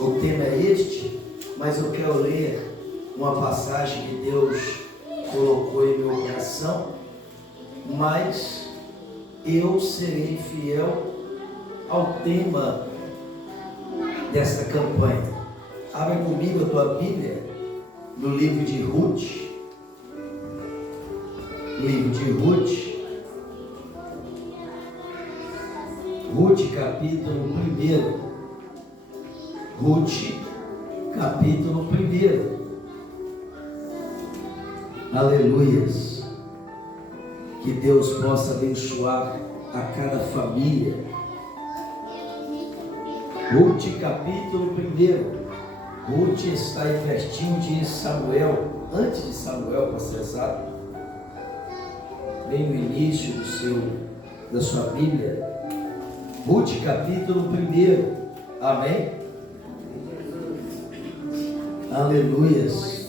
O tema é este, mas eu quero ler uma passagem que Deus colocou em meu coração, mas eu serei fiel ao tema desta campanha. Abra comigo a tua Bíblia no livro de Ruth. Livro de Ruth. Ruth, capítulo 1. Ruth, capítulo 1. Aleluias. Que Deus possa abençoar a cada família. Ruth, capítulo 1. Ruth está aí pertinho de Samuel, antes de Samuel, para ser exato, bem no início da sua Bíblia. Ruth, capítulo 1. Amém? Aleluias.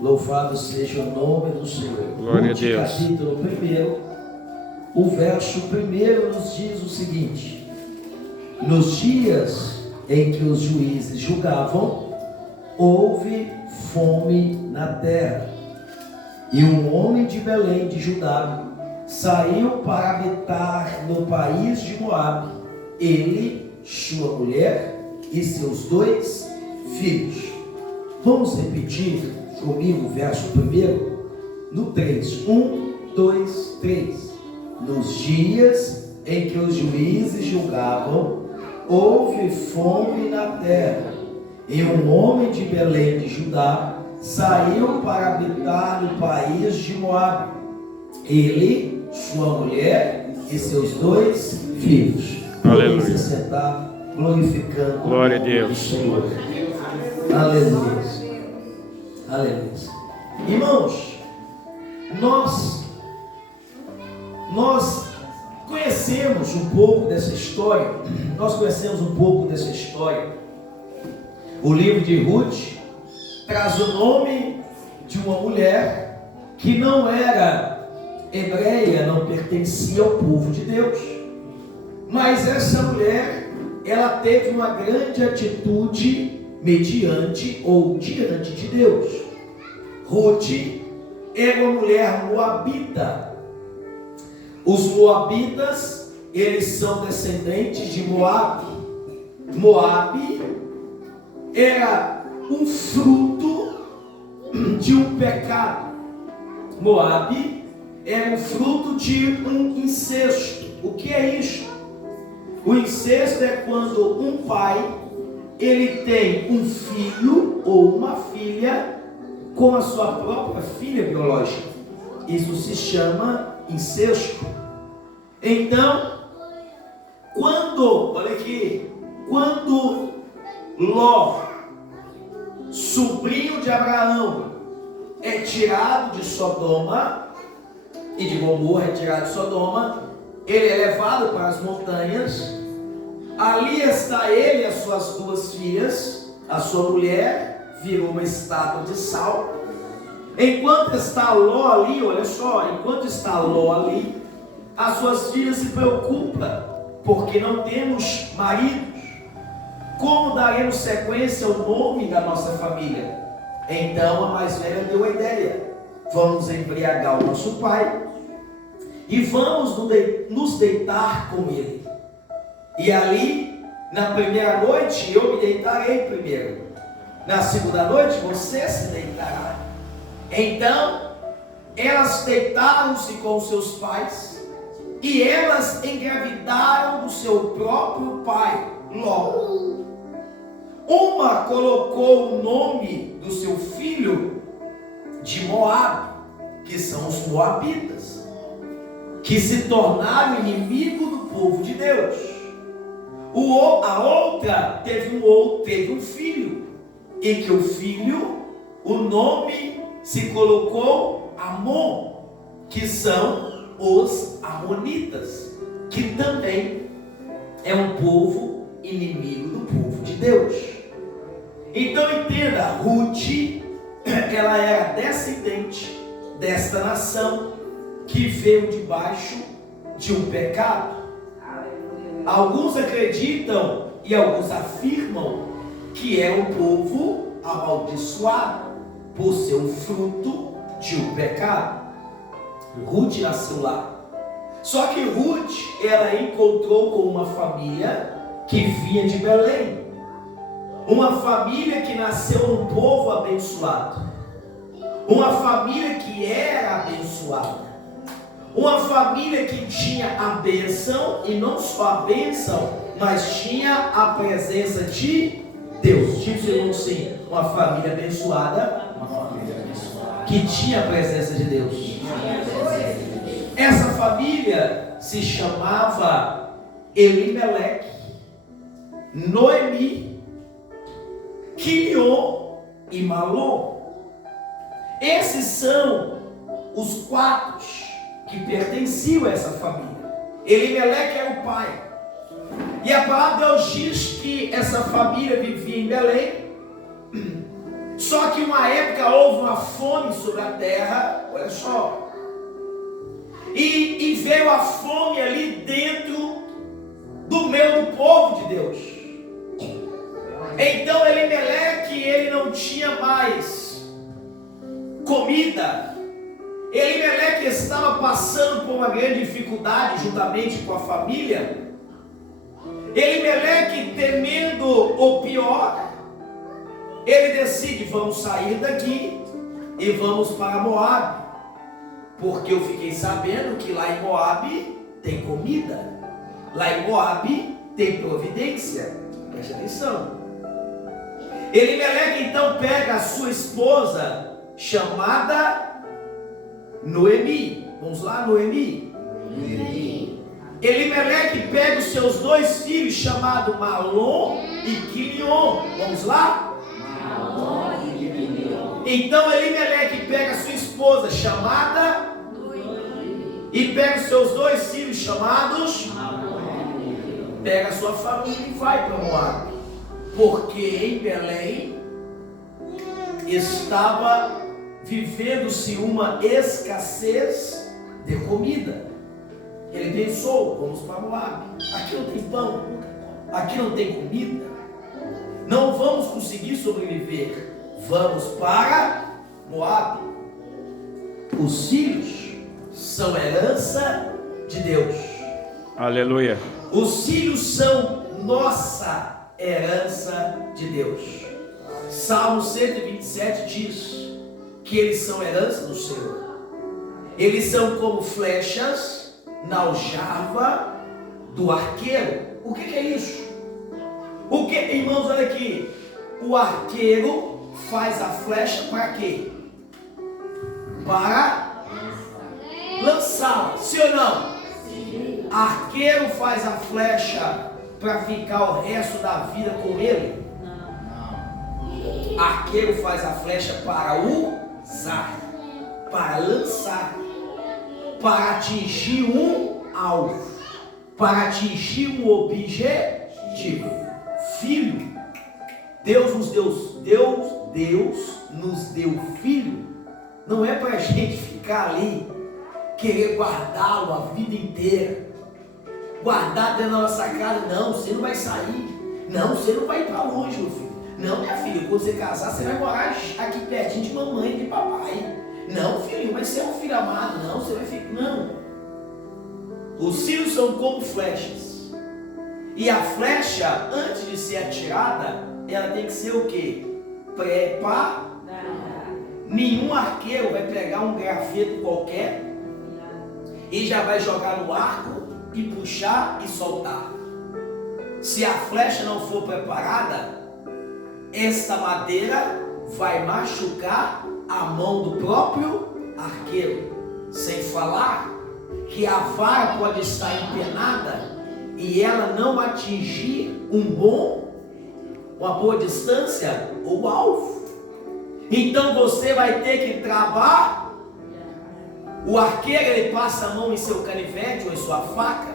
Louvado seja o nome do Senhor. Glória Ruth, a Deus. capítulo 1, o verso 1 nos diz o seguinte: nos dias em que os juízes julgavam, houve fome na terra, e um homem de Belém de Judá saiu para habitar no país de Moabe, ele, sua mulher e seus 2 filhos. Vamos repetir comigo o verso 1, no 3. 1, 2, 3. Nos dias em que os juízes julgavam, houve fome na terra, e um homem de Belém de Judá saiu para habitar no país de Moabe, ele, sua mulher e seus 2 filhos. Podem se sentar, glorificando Glória a o nome Deus. do Senhor. Aleluia. Aleluia. Irmãos, nós conhecemos um pouco dessa história. O livro de Ruth traz o nome de uma mulher que não era hebreia, não pertencia ao povo de Deus. Mas essa mulher, ela teve uma grande atitude mediante ou diante de Deus. Ruth era uma mulher moabita. Os moabitas, eles são descendentes de Moabe. Moabe era um fruto de um pecado. Moabe era um fruto de um incesto. O que é isso? O incesto é quando um pai, ele tem um filho ou uma filha com a sua própria filha biológica. Isso se chama incesto. Então, quando Ló, sobrinho de Abraão, é tirado de Sodoma e de Gomorra, é tirado de Sodoma, ele é levado para as montanhas. Ali está ele e as suas 2 filhas. A sua mulher virou uma estátua de sal. Enquanto está Ló ali, olha só, as suas filhas se preocupam, porque não temos maridos. Como daremos sequência ao nome da nossa família? Então a mais velha deu a ideia: vamos embriagar o nosso pai e vamos nos deitar com ele. E ali, na primeira noite, eu me deitarei primeiro. Na segunda noite, você se deitará. Então, elas deitaram-se com seus pais e elas engravidaram do seu próprio pai, Ló. Uma colocou o nome do seu filho de Moabe, que são os moabitas, que se tornaram inimigo do povo de Deus. A outra teve um filho, e que o filho, o nome se colocou Amon, que são os amonitas, que também é um povo inimigo do povo de Deus. Então entenda, Ruth, ela era descendente desta nação que veio debaixo de um pecado. Alguns acreditam e alguns afirmam que é um povo amaldiçoado por ser um fruto de um pecado. Ruth nasceu lá. Só que Ruth, ela encontrou com uma família que vinha de Belém. Uma família que nasceu num povo abençoado. Uma família que era abençoada. Uma família que tinha a bênção, e não só a bênção, mas tinha a presença de Deus. Tipo assim, uma família abençoada, que tinha a presença de Deus. Essa família se chamava Elimeleque, Noemi, Quilion e Malom. Esses são os quatro que pertenciam a essa família. Elimeleque era o pai. E a palavra de Deus diz que essa família vivia em Belém. Só que uma época houve uma fome sobre a terra. Olha só. E veio a fome ali dentro do meio do povo de Deus. Então Elimeleque, ele não tinha mais comida. Elimeleque estava passando por uma grande dificuldade juntamente com a família. Elimeleque, temendo o pior, ele decide: vamos sair daqui e vamos para Moabe, porque eu fiquei sabendo que lá em Moabe tem comida, lá em Moabe tem providência. Preste atenção. Elimeleque então pega a sua esposa chamada Noemi. Vamos lá, Noemi. Elimeleque pega os seus dois filhos chamados Malom e Quilion. Vamos lá? Então Elimeleque pega a sua esposa chamada Noemi e pega os seus dois filhos chamados pega a sua família e vai para Moabe, porque em Belém estava vivendo-se uma escassez de comida. Ele pensou: vamos para Moabe, aqui não tem pão, aqui não tem comida, não vamos conseguir sobreviver, vamos para Moabe. Os filhos são herança de Deus. Aleluia. Os filhos são nossa herança de Deus. Salmo 127 diz que eles são herança do Senhor. Eles são como flechas na aljava do arqueiro. O que é isso? O que, irmãos, olha aqui. O arqueiro faz a flecha para quê? Para lançá-la, sim ou não? Sim. Arqueiro faz a flecha para ficar o resto da vida com ele? Não. Arqueiro faz a flecha para usar, para lançar, para atingir um alvo, para atingir um objetivo. Filho, Deus nos deu filho, não é para a gente ficar ali, querer guardá-lo a vida inteira, guardar dentro da nossa casa. Não, você não vai sair, não, você não vai ir para longe, meu filho. Não, minha filha, quando você casar, você vai morar aqui pertinho de mamãe e de papai. Não, filho, mas você é um filho amado. Não, você vai ficar. Não. Os filhos são como flechas. E a flecha, antes de ser atirada, ela tem que ser o quê? Preparada. Nenhum arqueiro vai pegar um graveto qualquer e já vai jogar no arco e puxar e soltar. Se a flecha não for preparada, esta madeira vai machucar a mão do próprio arqueiro. Sem falar que a vara pode estar empenada e ela não atingir uma boa distância ou alvo. Então você vai ter que travar. O arqueiro, ele passa a mão em seu canivete ou em sua faca,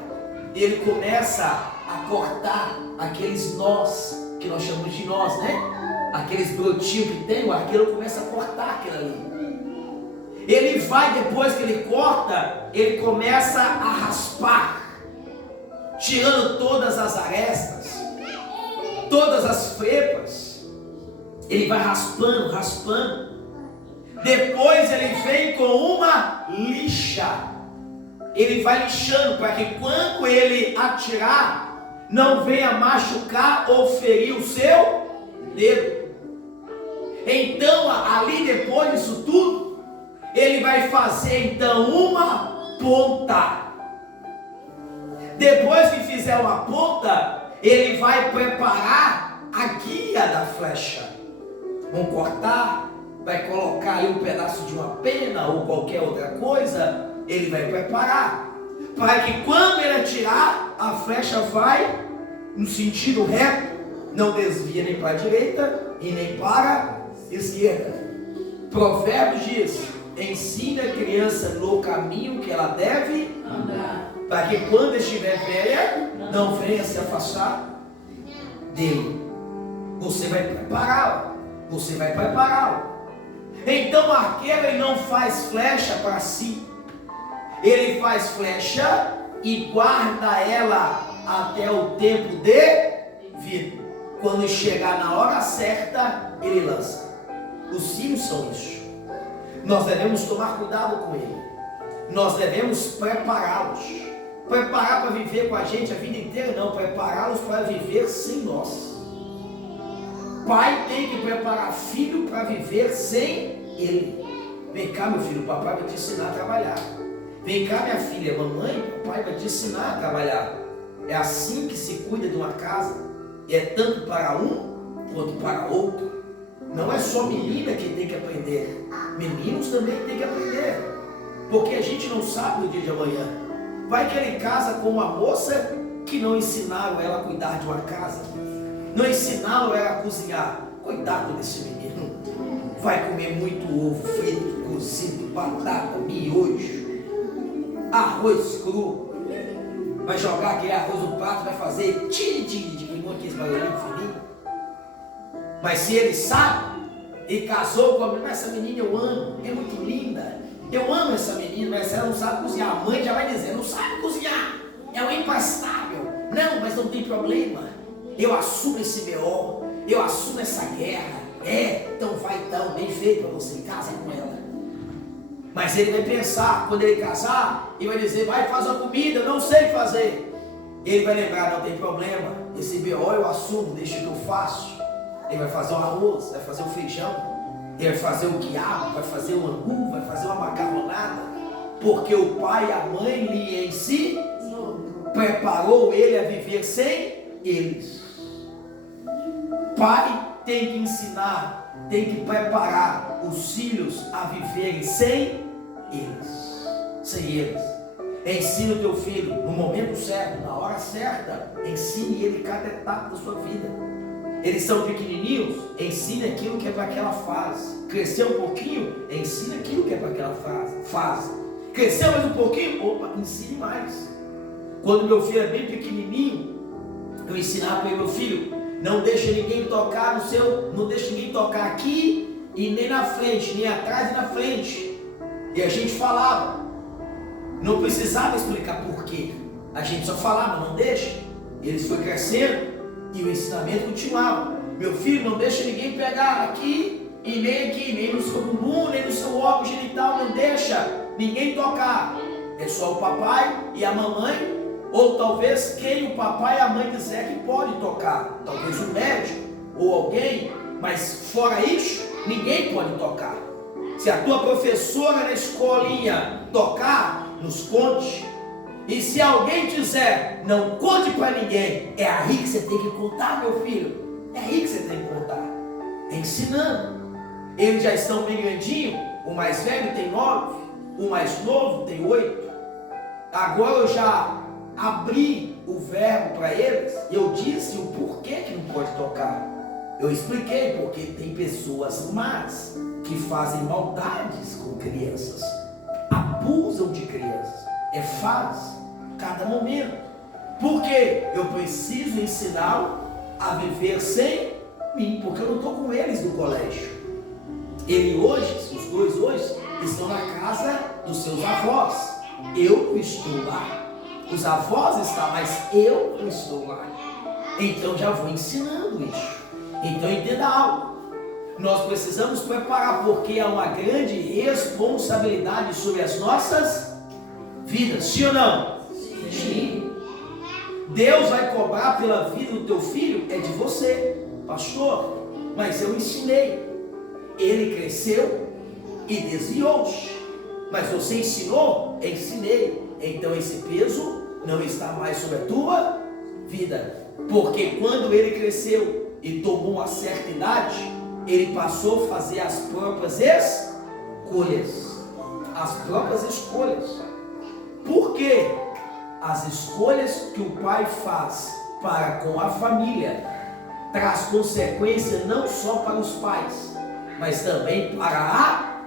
e ele começa a cortar aqueles nós que nós chamamos de nós, né? Aqueles brotinhos que tem, o arqueiro começa a cortar aquilo ali. Ele vai, depois que ele corta, ele começa a raspar. tirando todas as arestas, todas as frepas. Ele vai raspando, raspando. Depois ele vem com uma lixa. Ele vai lixando para que quando ele atirar, não venha machucar ou ferir o seu dedo. Então, ali depois disso tudo, ele vai fazer então uma ponta. Depois que fizer uma ponta, ele vai preparar a guia da flecha. Vão cortar, vai colocar aí um pedaço de uma pena ou qualquer outra coisa. Ele vai preparar para que quando ele atirar, a flecha vai no sentido reto, não desvia nem para a direita e nem para a esquerda. Provérbios diz: ensina a criança no caminho que ela deve andar, para que quando estiver velha, não venha se afastar dele. Você vai prepará-la, você vai prepará-la. Então o arqueiro, ele não faz flecha para si, ele faz flecha e guarda ela até o tempo devido. Quando chegar na hora certa, ele lança. Os filhos são isso. Nós devemos tomar cuidado com ele. Nós devemos prepará-los. Preparar para viver com a gente a vida inteira, não. Prepará-los para viver sem nós. Pai tem que preparar filho para viver sem ele. Vem cá, meu filho, o papai vai te ensinar a trabalhar. Vem cá, minha filha, mamãe, papai vai te ensinar a trabalhar. É assim que se cuida de uma casa. É tanto para um quanto para outro. Não é só menina que tem que aprender. Meninos também tem que aprender. Porque a gente não sabe no dia de amanhã. Vai que ele casa com uma moça que não ensinaram ela a cuidar de uma casa. Não ensinaram ela a cozinhar. Cuidado desse menino. Vai comer muito ovo frito, cozido, batata, miojo, arroz cru. Vai jogar aquele arroz no prato, vai fazer tiri-tiri de limão, aqueles barulhinhos fininhos. Mas se ele sabe, e casou com a menina, essa menina eu amo, é muito linda. Eu amo essa menina, mas ela não sabe cozinhar. A mãe já vai dizer, não sabe cozinhar, é um impastável. Não, mas não tem problema. Eu assumo esse B.O., eu assumo essa guerra. Então vai então, bem feito para você, casa com ela. Mas ele vai pensar, quando ele casar, ele vai dizer, vai fazer a comida, eu não sei fazer. Ele vai lembrar, não tem problema, esse B.O. eu assumo, deixa que eu faço. Ele vai fazer o arroz, vai fazer o feijão, ele vai fazer o quiabo, vai fazer o angu, vai fazer uma macarronada. Porque o pai e a mãe lhe ensinou, preparou ele a viver sem eles. Pai tem que ensinar, tem que preparar os filhos a viverem sem eles. Sem eles. Ensina o teu filho no momento certo, na hora certa. Ensine ele cada etapa da sua vida. Eles são pequenininhos, ensine aquilo que é para aquela fase. Cresceu um pouquinho, ensine aquilo que é para aquela fase. Cresceu mais um pouquinho, opa, ensine mais. Quando meu filho é bem pequenininho, eu ensinava para ele, meu filho, não deixa ninguém tocar no seu, não deixa ninguém tocar aqui e nem na frente, nem atrás e na frente. E a gente falava, não precisava explicar por quê. A gente só falava, não deixa. E eles foram crescendo e o ensinamento continuava. Meu filho, não deixa ninguém pegar aqui e nem no seu bumbum, nem no seu órgão genital, não deixa ninguém tocar. É só o papai e a mamãe. Ou talvez quem o papai e a mãe disser que pode tocar. Talvez o médico ou alguém. Mas fora isso, ninguém pode tocar. Se a tua professora na escolinha tocar, nos conte. E se alguém dizer, não conte para ninguém. É aí que você tem que contar, meu filho. É aí que você tem que contar. Ensinando. Eles já estão bem grandinhos. O mais velho tem 9. O mais novo tem 8. Agora eu já abri o verbo para eles, eu disse o porquê que não pode tocar. Eu expliquei porque tem pessoas más que fazem maldades com crianças, abusam de crianças. É fase, cada momento. Porque eu preciso ensiná-lo a viver sem mim, porque eu não estou com eles no colégio. Ele hoje, os dois hoje, estão na casa dos seus avós. Eu estou lá. os avós estão, mas eu não estou lá. Então já vou ensinando isso. Então entenda algo. Nós precisamos preparar, porque há uma grande responsabilidade sobre as nossas vidas. Sim ou não? Sim. Deus vai cobrar pela vida do teu filho, é de você, pastor. Mas eu ensinei. Ele cresceu e desviou-se. Mas você ensinou? Ensinei. Então esse peso não está mais sobre a tua vida. Porque quando ele cresceu e tomou uma certa idade, ele passou a fazer as próprias escolhas. As próprias escolhas. Por quê? As escolhas que o pai faz para com a família traz consequência não só para os pais, mas também para a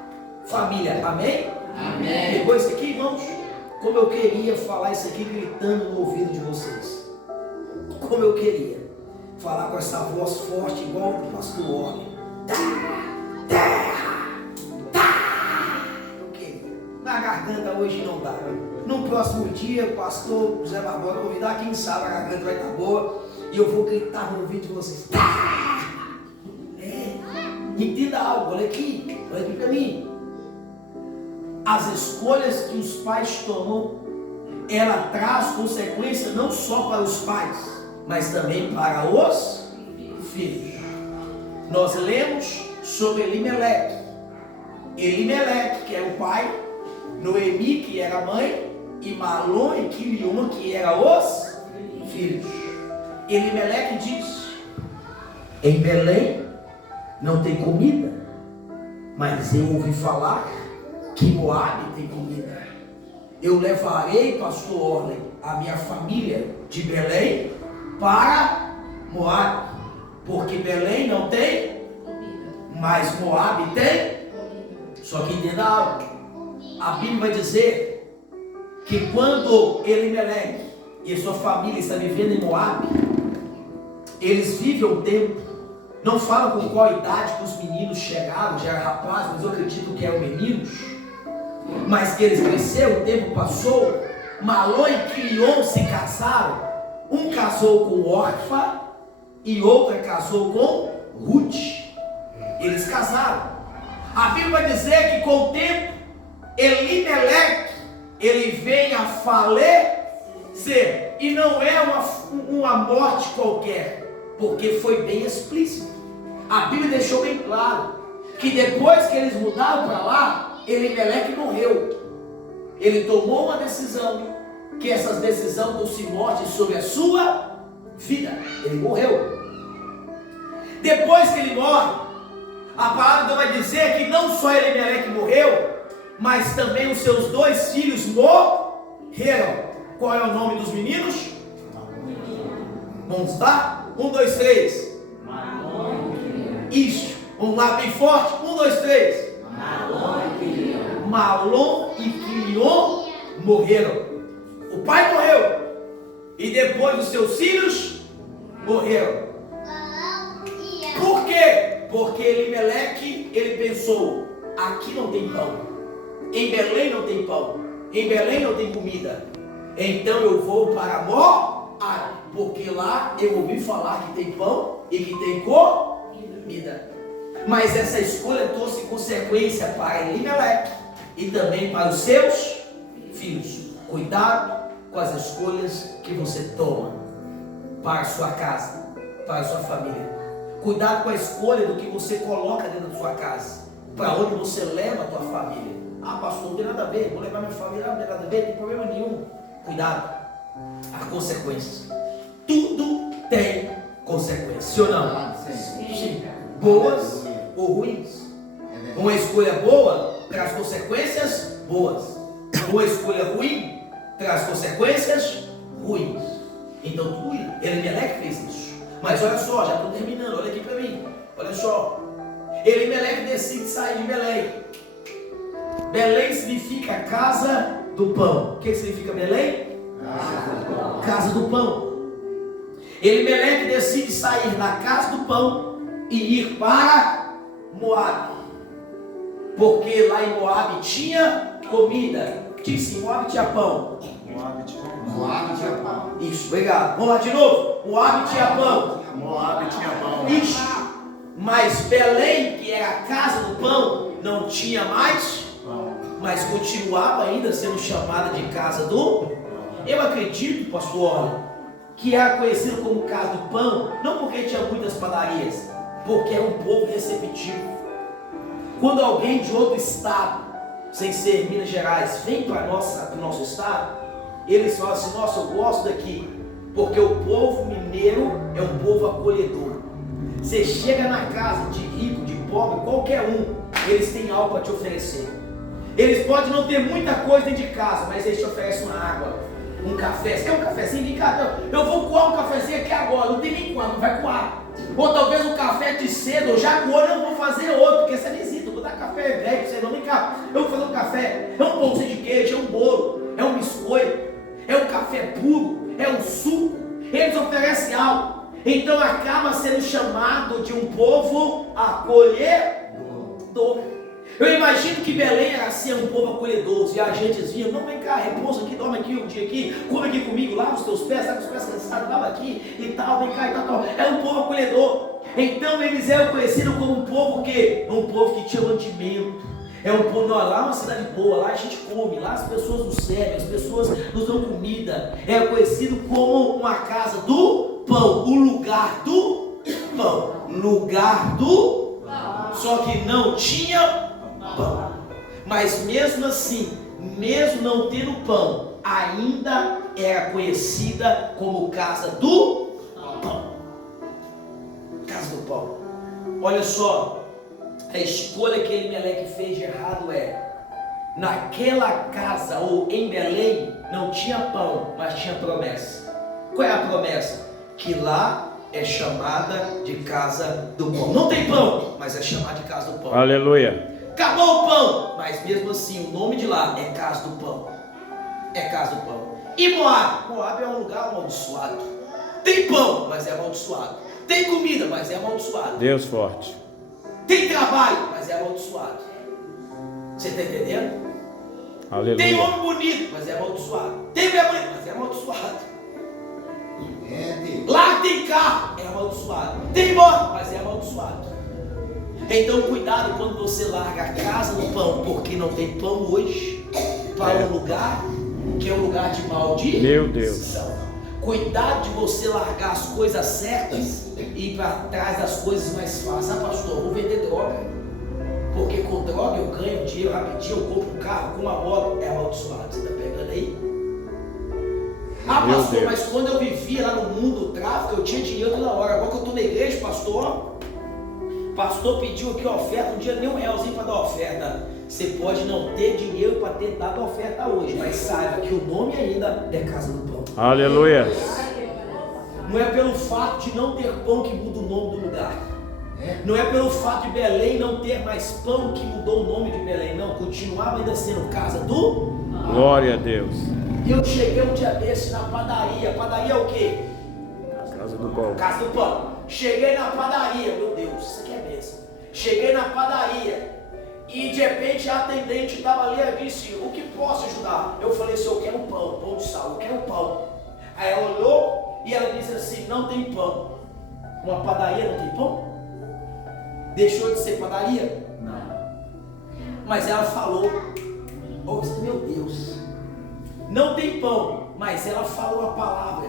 família. Amém? Amém. Depois isso aqui, irmãos, como eu queria falar isso aqui gritando no ouvido de vocês. Como eu queria falar com essa voz forte igual do pastor Orne. Eu queria. Na garganta hoje não dá. No próximo dia, o pastor José Barbosa convidar, quem sabe a garganta vai estar boa e eu vou gritar no ouvido de vocês. Entenda algo, olha aqui para mim. As escolhas que os pais tomam, ela traz consequência não só para os pais, mas também para os filhos. Nós lemos sobre Elimeleque. Elimeleque, que era o pai, Noemi, que era a mãe, e Malom e Quilion, que eram os filhos. Elimeleque diz: em Belém não tem comida, mas eu ouvi falar que Moabe tem comida. Eu levarei, pastor Orley, a minha família de Belém para Moabe, porque Belém não tem comida, mas Moabe tem. Só que entenda algo, a Bíblia vai dizer que quando Elimeleque e sua família está vivendo em Moabe, eles vivem um tempo, não fala com qual idade que os meninos chegaram, já era rapaz, mas eu acredito que eram meninos, mas que eles cresceram, o tempo passou, Malom e Quilion se casaram, um casou com Orfa e outra casou com Ruth. Eles casaram. A Bíblia vai dizer que com o tempo, Elimeleque, ele vem a falecer, e não é uma morte qualquer, porque foi bem explícito. A Bíblia deixou bem claro que depois que eles mudaram para lá, Elimeleque morreu. Ele tomou uma decisão, que essa decisão trouxe morte sobre a sua vida. Ele morreu. Depois que ele morre, a palavra vai dizer que não só Elimeleque morreu, mas também os seus dois filhos morreram. Qual é o nome dos meninos? Vamos lá? 1, 2, 3. Isso. Vamos lá bem forte. 1, 2, 3. Malom e Quilion morreram. O pai morreu. E depois os seus filhos morreram. Por quê? Porque Elimeleque, ele pensou: aqui não tem pão. Em Belém não tem pão. Em Belém não tem comida. Então eu vou para Moabe, porque lá eu ouvi falar que tem pão e que tem comida. Mas essa escolha trouxe consequência para Elimeleque e também para os seus filhos. Cuidado com as escolhas que você toma para a sua casa, para a sua família. Cuidado com a escolha do que você coloca dentro da sua casa, para onde você leva a tua família. Ah, pastor, não tem nada a ver, vou levar minha família, não tem nada a ver, não tem problema nenhum. Cuidado, há consequências. Tudo tem consequências, sim ou não? Sim. Boas ou ruins. Uma escolha boa traz consequências boas. Uma escolha ruim traz consequências ruins. Então tu, Elimeleque fez isso. Mas olha só, já estou terminando, olha aqui para mim. Olha só. Elimeleque decide sair de Belém. Belém significa casa do pão. O que significa Belém? Casa do pão. Elimeleque decide sair da casa do pão e ir para Moabe, porque lá em Moabe tinha comida. Disse, em Moabe tinha pão. Moabe tinha pão. Isso, obrigado. Vamos lá de novo. Moabe tinha pão. Moabe tinha pão. Isso. Mas Belém, que era a casa do pão, não tinha mais Pão. mas continuava ainda sendo chamada de casa do. Eu acredito, pastor, que era conhecido como casa do pão, não porque tinha muitas padarias, porque era um povo receptivo. Quando alguém de outro estado, sem ser Minas Gerais, vem para o nosso estado, eles falam assim: nossa, eu gosto daqui, porque o povo mineiro é um povo acolhedor. Você chega na casa de rico, de pobre, qualquer um, eles têm algo para te oferecer. Eles podem não ter muita coisa dentro de casa, mas eles te oferecem uma água, um café. Você quer um cafezinho? Vem cá, eu vou coar um cafezinho aqui agora, não tem nem quando, não vai coar. Ou talvez um café de cedo, eu já coou, eu vou fazer outro, porque essa é visita, eu vou dar café velho para você, não, vem cá, eu vou fazer um café, é um pãozinho de queijo, é um bolo, é um biscoito, é um café puro, é um suco, eles oferecem algo. Então acaba sendo chamado de um povo acolhedor. Eu imagino que Belém era assim, um povo acolhedor. E a gente vinha: não, vem cá, repousa aqui, dorme aqui um dia aqui, come aqui comigo, lava os teus pés, tá com os pés cansados, lava aqui e tal, vem cá e tal. É um povo acolhedor. Então eles eram conhecidos como um povo que? Um povo que tinha mantimento. É um povo, não, lá é uma cidade boa, lá a gente come, lá as pessoas nos servem, as pessoas nos dão comida. É conhecido como uma casa do pão, o lugar do pão, lugar do pão. Só que não tinha pão. Mas mesmo assim, mesmo não tendo pão, ainda era conhecida como casa do pão. Casa do pão. Olha só, a escolha que Elimeleque fez de errado naquela casa ou em Belém não tinha pão, mas tinha promessa. Qual é a promessa? Que lá é chamada de casa do pão. Não tem pão, mas é chamada de casa do pão. Aleluia. Acabou o pão, mas mesmo assim o nome de lá é casa do pão. É casa do pão. E Moabe? Moabe é um lugar amaldiçoado. Tem pão, mas é amaldiçoado. Tem comida, mas é amaldiçoado. Deus forte. Tem trabalho, mas é amaldiçoado. Você está entendendo? Aleluia. Tem homem bonito, mas é amaldiçoado. Tem mulher bonita, mas é amaldiçoado. Lá tem carro, é amaldiçoado. Tem moto, mas é amaldiçoado. Então cuidado quando você larga a casa do pão, porque não tem pão hoje, para um lugar que é um lugar de maldição. Meu Deus. Cuidado de você largar as coisas certas e ir para trás das coisas mais fáceis. Ah, pastor, eu vou vender droga, porque com droga eu ganho dinheiro rapidinho, eu compro um carro com uma moto. É amaldiçoado, você está pegando aí? Ah, pastor, mas quando eu vivia lá no mundo do tráfico, eu tinha dinheiro toda hora. Agora que eu estou na igreja, pastor pediu aqui oferta, não tinha nem um realzinho para dar oferta. Você pode não ter dinheiro para ter dado oferta hoje, mas saiba que o nome ainda é casa do pão. Aleluia. Não é pelo fato de não ter pão que muda o nome do lugar. Não é pelo fato de Belém não ter mais pão que mudou o nome de Belém. Não, continuava ainda sendo casa do... Glória a Deus. Eu cheguei um dia desse na padaria. Padaria é o quê? Casa do pão. Casa do pão. Cheguei na padaria. Meu Deus, isso aqui é bênção. Cheguei na padaria e de repente a atendente estava ali e disse: o que posso ajudar? Eu falei assim: eu quero pão, pão de sal, eu quero pão. Aí ela olhou e ela disse assim: não tem pão. Uma padaria não tem pão? Deixou de ser padaria? Não. Mas ela falou: oh, meu Deus, não tem pão. Mas ela falou a palavra,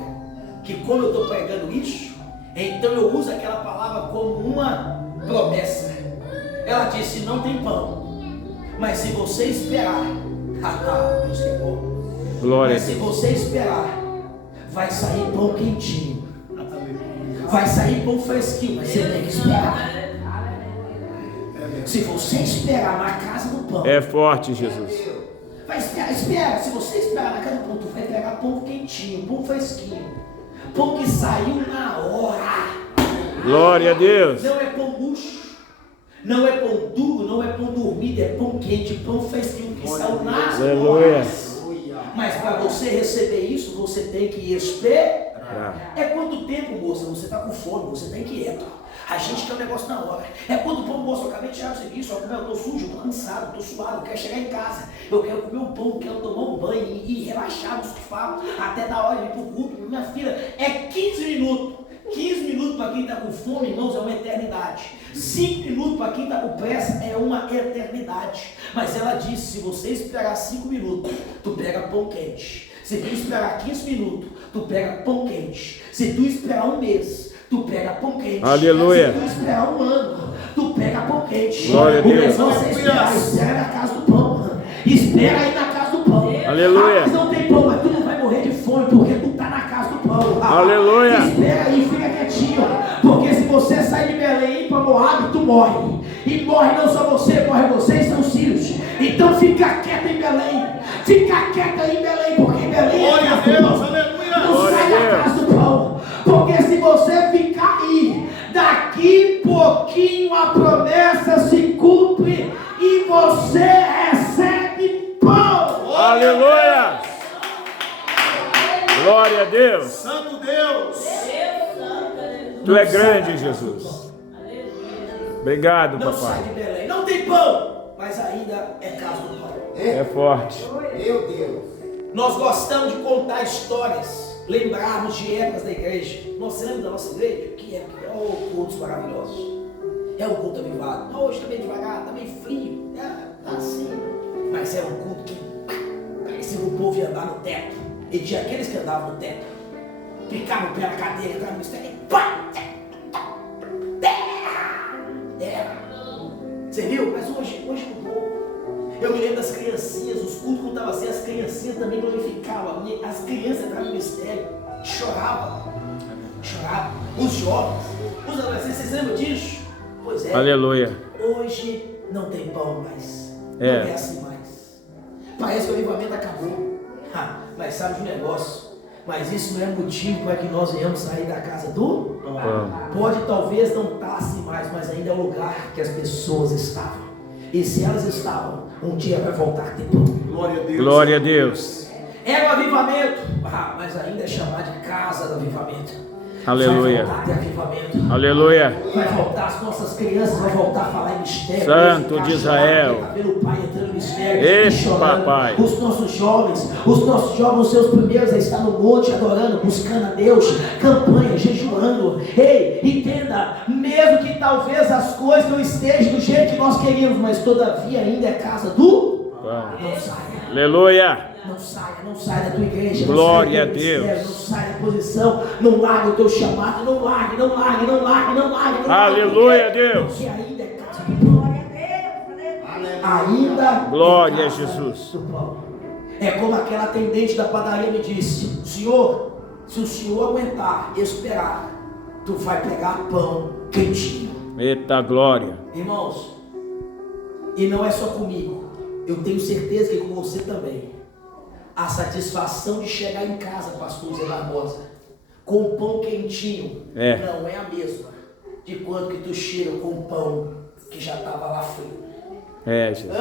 que como eu estou pregando isso, então eu uso aquela palavra como uma promessa. Ela disse: não tem pão, mas se você esperar, Deus que é bom. Glória. Mas se você esperar, vai sair pão quentinho, vai sair pão fresquinho, mas você tem que esperar. Se você esperar na casa do pão, É forte, Jesus. vai esperar, espera. Se você esperar na casa do pão, tu vai pegar pão quentinho, pão fresquinho, pão que saiu na hora. Glória a Deus. Não é pão murcho, não é pão duro, não é pão dormido, é pão quente, pão fresquinho que saiu na hora. Aleluia. Mas para você receber isso, você tem que esperar. É quanto tempo, moça? Você está com fome, você está inquieto. A gente quer um negócio na hora. É quando o pão, moço, eu acabei de tirar o serviço, eu tô sujo, eu tô cansado, eu tô suado, eu quero chegar em casa, eu quero comer um pão, eu quero tomar um banho e relaxar no sofá, até da hora de ir pro culto. Minha filha, é 15 minutos. 15 minutos para quem está com fome, irmãos, é uma eternidade. 5 minutos para quem está com pressa é uma eternidade. Mas ela disse, se você esperar 5 minutos, tu pega pão quente. Se tu esperar 15 minutos, tu pega pão quente. Se tu esperar um mês, tu pega pão quente. Aleluia. Se tu esperar um ano, tu pega pão quente. Glória a Deus. Se você esperar, espera na casa do pão. Espera aí na casa do pão. Aleluia. Mas não tem pão, mas tu não vai morrer de fome, porque tu está na casa do pão. Aleluia. Espera aí, fica quietinho. Porque se você sair de Belém para Moab, tu morre. E morre não só você, morre você e seus filhos. Então fica quieto em Belém. Fica quieto aí em Belém, porque em Belém Glória a Deus, aleluia. não sai da casa do pão. Porque se você ficar aí, daqui pouquinho a promessa se cumpre e você recebe pão. Aleluia. Glória a Deus. Santo Deus. Tu é grande, Jesus. Obrigado, Não sai papai. de Belém. Não tem pão, mas ainda é casa do pão. É forte. Meu Deus. Nós gostamos de contar histórias, lembrarmos de épocas da igreja. Nós lembra da nossa igreja? Que é cultos maravilhosos. É um culto avivado. Não, hoje está meio devagar, está meio frio. Está assim. Mas era um culto que parecia que o povo ia andar no teto. E tinha aqueles que andavam no teto. Ficavam o pé na cadeira, entravam no mistério e pá! Você viu? Mas hoje mudou. Eu me lembro das criancinhas, os cultos quando estavam assim, as criancinhas também glorificavam. As crianças entravam no mistério, choravam. Os jovens, os adolescentes, vocês lembram disso? Pois é. Aleluia. Hoje não tem pão mais. É. Não é assim mais. Parece que o avivamento acabou. Mas sabe de um negócio? Mas isso não é motivo para que nós venhamos sair da casa do Pão. Pode talvez não estar assim mais, mas ainda é o lugar que as pessoas estavam. E se elas estavam, um dia vai voltar a ter pão. Glória a Deus. Glória a Deus. É o avivamento, mas ainda é chamado de casa do avivamento. Aleluia. Vai voltar a ter avivamento. Aleluia. Vai voltar, as nossas crianças vão voltar a falar em mistério. Santo de Israel. Tá vendo o pai entrando em mistério. Esse e chorando. papai. Os nossos jovens, os seus primeiros a estar no monte adorando, buscando a Deus, campanha, jejuando. Ei, entenda, mesmo que talvez as coisas não estejam do jeito que nós queríamos, mas todavia ainda é casa do Pão. não saia. Aleluia. Não saia da tua igreja. Glória não a saia do teu Deus. ministério, não saia da posição, não largue o teu chamado, não largue. Aleluia, Deus. Porque ainda é casa do pão. Ainda Glória é a casa Jesus. do pão. É como aquela atendente da padaria me disse: Senhor, se o senhor aguentar, esperar, tu vai pegar pão quentinho. Eita glória. Irmãos, e não é só comigo, eu tenho certeza que com você também. A satisfação de chegar em casa, pastor Zé Barbosa, com um pão quentinho, não é a mesma de quando que tu chega com um pão que já estava lá frio. Jesus.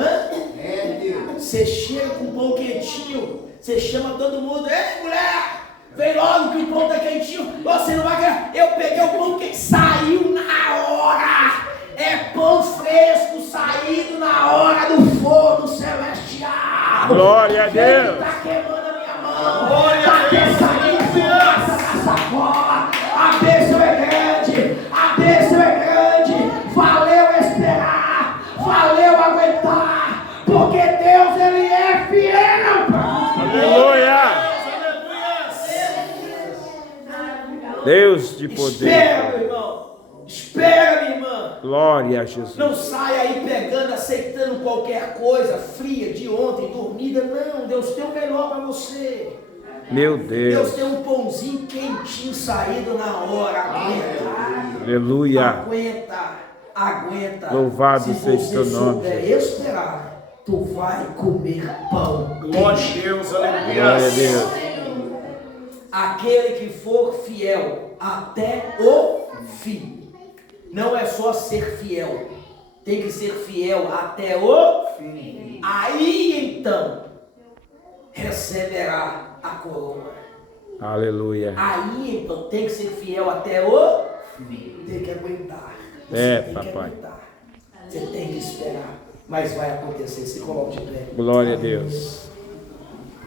Você chega com um pão quentinho, você chama todo mundo: ei mulher, vem logo que o pão tá quentinho. Você não vai querer. Eu peguei o pão que saiu na hora. É pão fresco, saído na hora do forno celestial. Glória a Deus. Tá queimando a minha mão. Glória Tá a Deus. saindo fumaça na sacola. A bênção é grande. A bênção é grande. Valeu esperar. Valeu aguentar. Porque Deus, Ele é fiel. Aleluia. Deus de poder. Espera, meu irmão. Espera, minha irmã. Glória a Jesus. Não saia aí pegando, aceitando qualquer coisa fria de ontem, dormida. Não, Deus tem o melhor para você. Meu Deus Deus. tem um pãozinho quentinho saído na hora. Aguenta. Aleluia. Aguenta. Louvado Se seja você teu nome, souber esperar, tu vai comer pão. Glória a Deus, aleluia. Glória a Deus. Aquele que for fiel até o fim. Não é só ser fiel, tem que ser fiel até o fim. Aí então receberá a coroa. Aleluia. Aí então tem que ser fiel até o Tem que aguentar. Você É, tem que papai. aguentar. Você tem que esperar. Mas vai acontecer. Se coloque de pé. Glória a Deus.